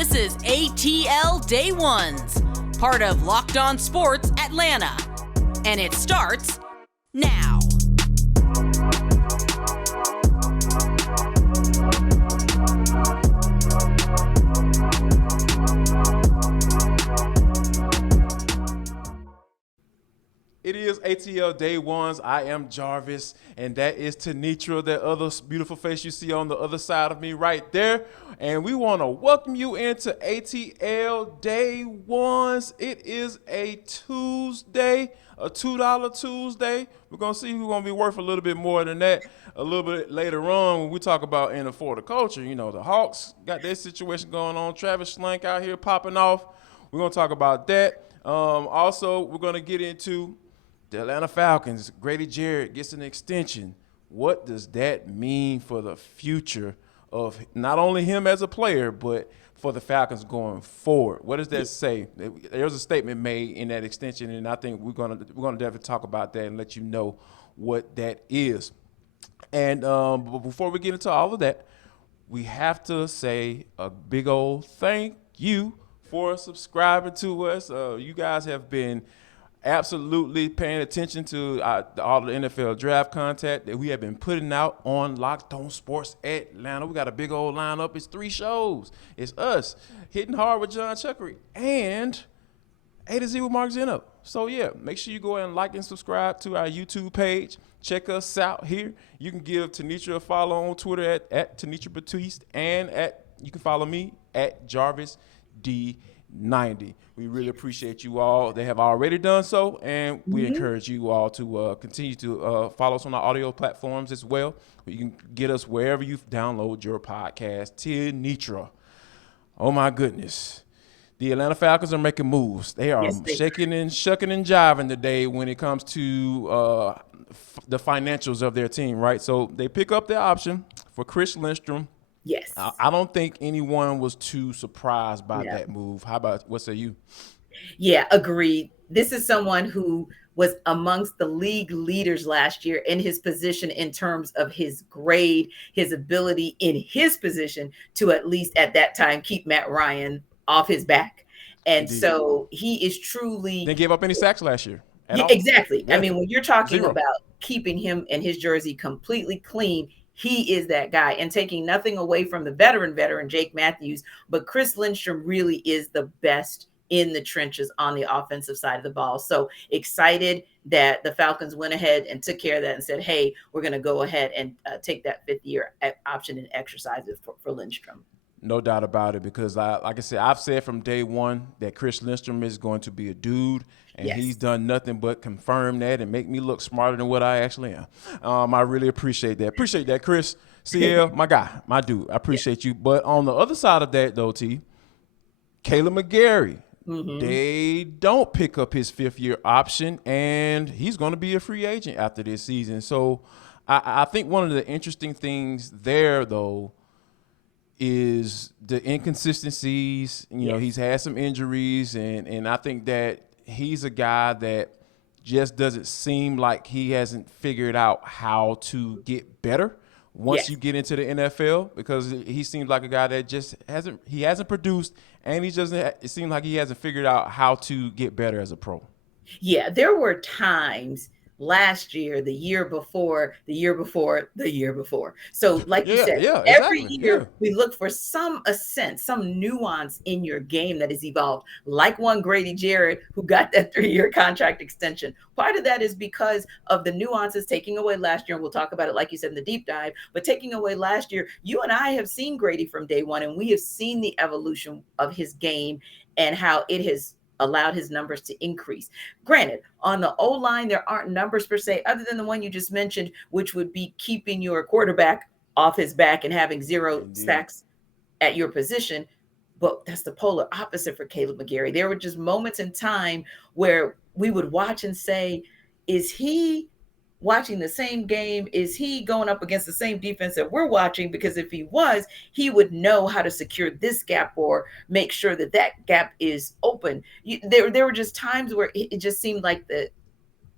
This is ATL Day Ones, part of Locked On Sports Atlanta. And it starts now. It is ATL Day Ones. I am Jarvis, and that is Tenitra, that other beautiful face you see on the other side of me right there. And we want to welcome you into ATL Day Ones. It is a Tuesday, a $2 Tuesday. We're going to see who's going to be worth a little bit more than that a little bit later on when we talk about in the Florida culture. You know, the Hawks got their situation going on. Travis Schlenk out here popping off. We're going to talk about that. Also, we're going to get into the Atlanta Falcons. Grady Jarrett gets an extension. What does that mean for the future of not only him as a player, but for the Falcons going forward? What does that say? There's a statement made in that extension, and I think we're gonna definitely talk about that and let you know what that is. And but before we get into all of that, we have to say a big old thank you for subscribing to us. You guys have been absolutely paying attention to all the NFL draft content that we have been putting out on Locked On Sports Atlanta. We got a big old lineup. It's 3 shows. It's us, Hitting Hard with John Chuckery, and A to Z with Mark Zeno. So, yeah, make sure you go ahead and like and subscribe to our YouTube page. Check us out here. You can give Tenitra a follow on Twitter at Tenitra Batiste, and you can follow me at Jarvis D90. We really appreciate you all. They have already done so, and we encourage you all to continue to follow us on our audio platforms as well. You can get us wherever you download your podcast. Tenitra. Oh, my goodness. The Atlanta Falcons are making moves. They are shaking and shucking and jiving today when it comes to the financials of their team, right? So they pick up the option for Chris Lindstrom. Yes. I don't think anyone was too surprised by that move. How about, what say you? Yeah, agreed. This is someone who was amongst the league leaders last year in his position in terms of his grade, his ability in his position to at least at that time keep Matt Ryan off his back. And Indeed. So he is truly... Didn't give up any sacks last year. Yeah, exactly. Yeah. I mean, when you're talking 0. about keeping him and his jersey completely clean, he is that guy, and taking nothing away from the veteran Jake Matthews, but Chris Lindstrom really is the best in the trenches on the offensive side of the ball. So excited that the Falcons went ahead and took care of that and said, hey, we're going to go ahead and take that 5th-year option and exercise it for Lindstrom. No doubt about it, because like I said, I've said from day one that Chris Lindstrom is going to be a dude, and he's done nothing but confirm that and make me look smarter than what I actually am. I really appreciate that. Appreciate that, Chris. CL, my guy, my dude. I appreciate you. But on the other side of that, though, Kaleb McGary, they don't pick up his 5th-year option, and he's going to be a free agent after this season. So I think one of the interesting things there, though, is the inconsistencies. You know, he's had some injuries, and I think that he's a guy that just doesn't seem like he hasn't figured out how to get better once you get into the NFL, because he seems like a guy that just hasn't produced, and it seems like he hasn't figured out how to get better as a pro. Yeah, there were times last year, the year before. So like you said, every year we look for some sense, some nuance in your game that has evolved, like one Grady Jarrett who got that 3-year contract extension. Part of that is because of the nuances taking away last year. And we'll talk about it, like you said, in the deep dive, but taking away last year, you and I have seen Grady from day one, and we have seen the evolution of his game and how it has allowed his numbers to increase. Granted, on the O-line, there aren't numbers per se, other than the one you just mentioned, which would be keeping your quarterback off his back and having 0 sacks at your position. But that's the polar opposite for Kaleb McGary. There were just moments in time where we would watch and say, is he watching the same game? Is he going up against the same defense that we're watching? Because if he was, he would know how to secure this gap or make sure that that gap is open. There were just times where it just seemed like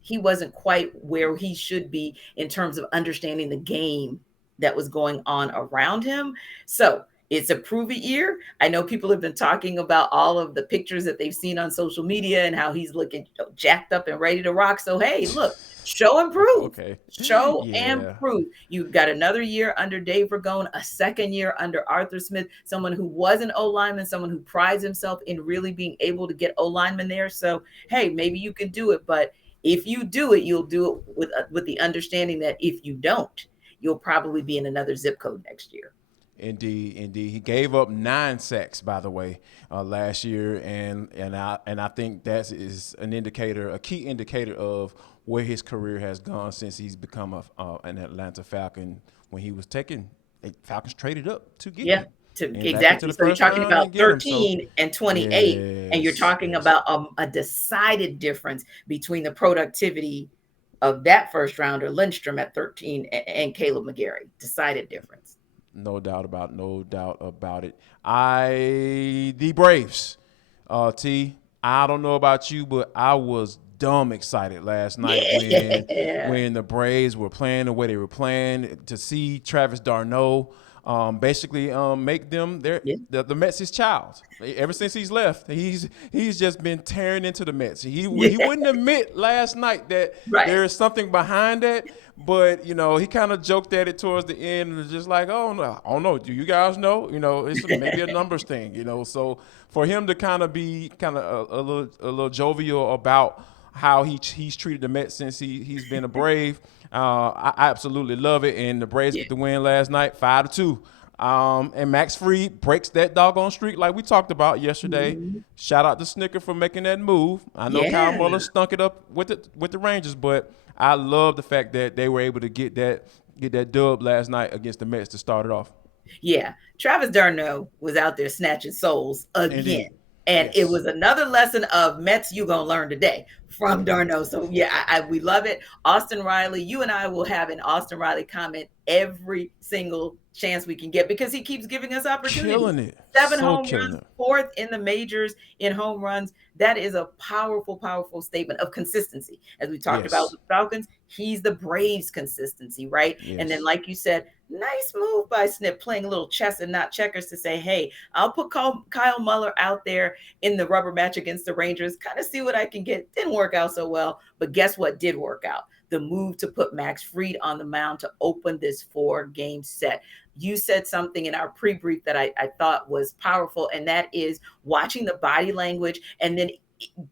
he wasn't quite where he should be in terms of understanding the game that was going on around him. So It's a prove it year. I know people have been talking about all of the pictures that they've seen on social media and how he's looking jacked up and ready to rock. So, hey, look, show and prove. Okay. Show and Yeah. prove. You've got another year under Dave Ragone, a second year under Arthur Smith, someone who was an O lineman, someone who prides himself in really being able to get O linemen there. So, hey, maybe you can do it. But if you do it, you'll do it with the understanding that if you don't, you'll probably be in another zip code next year. Indeed. He gave up 9 sacks, by the way, last year, and I think that is an indicator, a key indicator of where his career has gone since he's become an Atlanta Falcon. When he was taken, Falcons traded up to get him. Exactly. So you're talking about 13 and 28, and you're talking about a decided difference between the productivity of that first rounder Lindstrom at 13 and Kaleb McGary. Decided difference. No doubt about it. The Braves, T. I don't know about you, but I was dumb excited last night when the Braves were playing the way they were playing, to see Travis d'Arnaud basically make them the Mets his child. Ever since he's left, he's just been tearing into the Mets. He wouldn't admit last night that there is something behind that, but he kind of joked at it towards the end and was just like, oh no, I don't know. Do you guys know? It's maybe a numbers thing. So for him to kind of be a little jovial about how he's treated the Mets since he's been a Brave. I absolutely love it, and the Braves get the win last night, 5-2. And Max Fried breaks that doggone streak like we talked about yesterday. Mm-hmm. Shout out to Snicker for making that move. I know Kyle Muller stunk it up with the Rangers, but I love the fact that they were able to get that dub last night against the Mets to start it off. Yeah, Travis d'Arnaud was out there snatching souls again. And it was another lesson of Mets you gonna learn today from d'Arnaud. So we love it. Austin Riley, you and I will have an Austin Riley comment every single chance we can get because he keeps giving us opportunities. Killing it. 7 home runs, 4th in the majors in home runs. That is a powerful, powerful statement of consistency. As we talked about with the Falcons, he's the Braves' consistency, right? Yes. And then, like you said, nice move by Snip, playing a little chess and not checkers to say, hey, I'll put Kyle Muller out there in the rubber match against the Rangers, kind of see what I can get. Didn't work out so well, but guess what did work out? The move to put Max Fried on the mound to open this 4-game set. You said something in our pre-brief that I thought was powerful, and that is watching the body language and then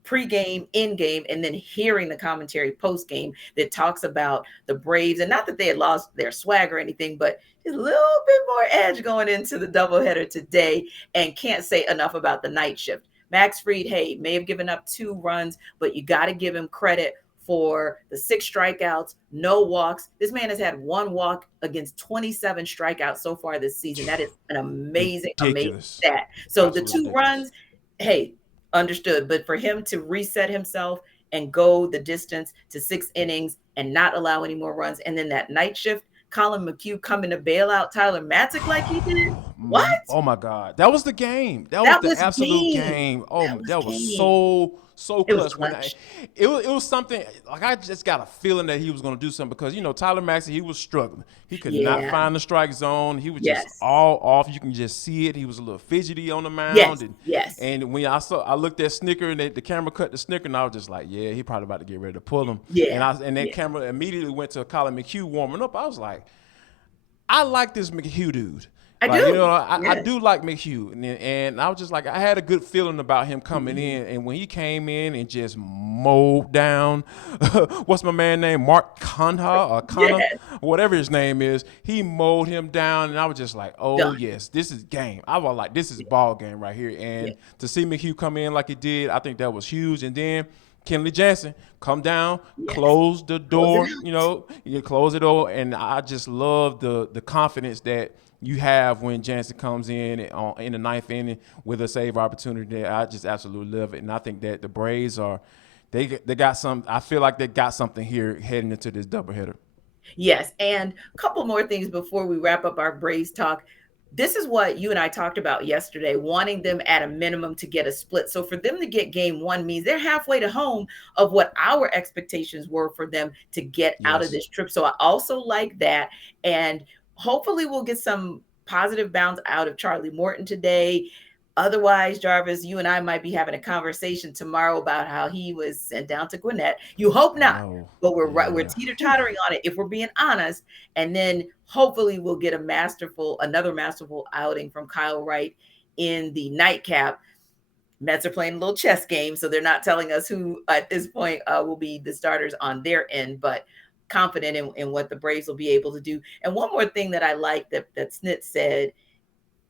pre-game, in-game, and then hearing the commentary post-game that talks about the Braves. And not that they had lost their swag or anything, but just a little bit more edge going into the doubleheader today, and can't say enough about the night shift. Max Fried, hey, may have given up 2 runs, but you got to give him credit for the 6 strikeouts, no walks. This man has had 1 walk against 27 strikeouts so far this season. That is an amazing stat. So the 2 runs, hey, understood. But for him to reset himself and go the distance to 6 innings and not allow any more runs, and then that night shift, Colin McHugh coming to bail out Tyler Matzik like he did. What? Oh my God, that was the game. That was the absolute game. Oh, that was so clutch. It was something like I just got a feeling that he was going to do something because Tyler Maxey, he was struggling. He could not find the strike zone. He was just all off. You can just see it. He was a little fidgety on the mound. And when I looked at Snicker and the camera cut to Snicker, and I was just like, yeah, he probably about to get ready to pull him. And that camera immediately went to Colin McHugh warming up. I was like, I like this McHugh dude. I do like McHugh, and I was just like, I had a good feeling about him coming in, and when he came in and just mowed down, what's my man name, Mark Conha or Connor, whatever his name is, he mowed him down, and I was just like, oh yes, this is game. I was like, this is ball game right here, and to see McHugh come in like he did, I think that was huge, and then Kenley Jansen come down, close the door, you close the door, and I just love the confidence that you have when Jansen comes in the 9th inning with a save opportunity. I just absolutely love it, and I think that the Braves they got some. I feel like they got something here heading into this doubleheader. Yes, and a couple more things before we wrap up our Braves talk. This is what you and I talked about yesterday, wanting them at a minimum to get a split. So for them to get game 1 means they're halfway to home of what our expectations were for them to get out of this trip. So I also like that. And hopefully we'll get some positive bounce out of Charlie Morton today. Otherwise, Jarvis, you and I might be having a conversation tomorrow about how he was sent down to Gwinnett. You hope not, but we're teeter-tottering on it if we're being honest. And then hopefully we'll get another masterful outing from Kyle Wright in the nightcap. Mets are playing a little chess game, so they're not telling us who at this point will be the starters on their end, but confident in what the Braves will be able to do. And one more thing that I like that Snit said,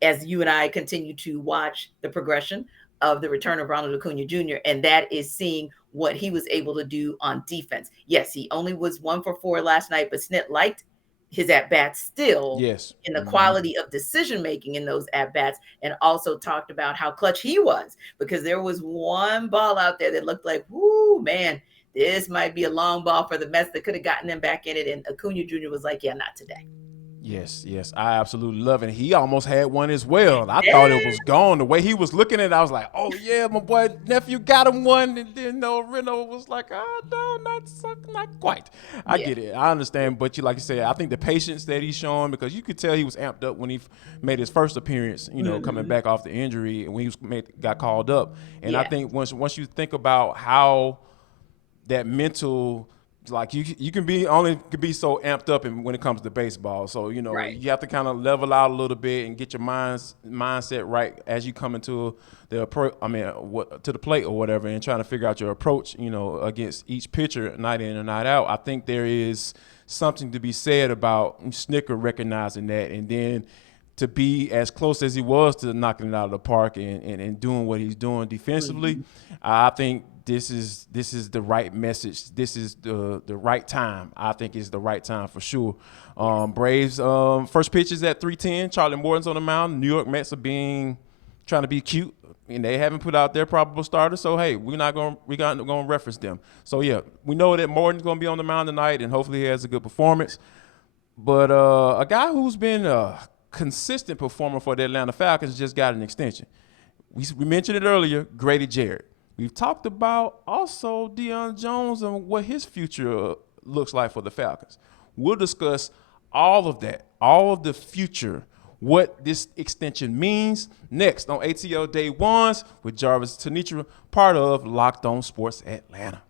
as you and I continue to watch the progression of the return of Ronald Acuna Jr., and that is seeing what he was able to do on defense. Yes, he only was 1 for 4 last night, but Snit liked his at-bats still, in the quality of decision-making in those at-bats, and also talked about how clutch he was, because there was one ball out there that looked like, whoo, man, this might be a long ball for the Mets that could have gotten them back in it, and Acuna Jr. was like, yeah, not today. Yes, I absolutely love it. He almost had one as well. I thought it was gone. The way he was looking at it, I was like, oh, yeah, my boy nephew got him one. And then Reno was like, oh, no, not quite. I get it. I understand. But like you said, I think the patience that he's showing, because you could tell he was amped up when he made his first appearance, coming back off the injury and when he got called up. And I think once you think about how that mental – like you can be so amped up when it comes to baseball. So, you have to kind of level out a little bit and get your mindset right as you come into to the plate or whatever, and trying to figure out your approach, against each pitcher night in and night out. I think there is something to be said about Snicker recognizing that, and then to be as close as he was to knocking it out of the park and doing what he's doing defensively. I think this is the right message. This is the right time. I think it's the right time for sure. Braves first pitch is at 3:10. Charlie Morton's on the mound. New York Mets are trying to be cute, and they haven't put out their probable starter. So hey, we're not going to reference them. So yeah, we know that Morton's going to be on the mound tonight, and hopefully he has a good performance. But a guy who's been consistent performer for the Atlanta Falcons just got an extension. We mentioned it earlier, Grady Jarrett. We've talked about also Deion Jones and what his future looks like for the Falcons. We'll discuss all of that, all of the future, what this extension means, next on ATL Day Ones with Jarvis Tenitra, part of Locked On Sports Atlanta.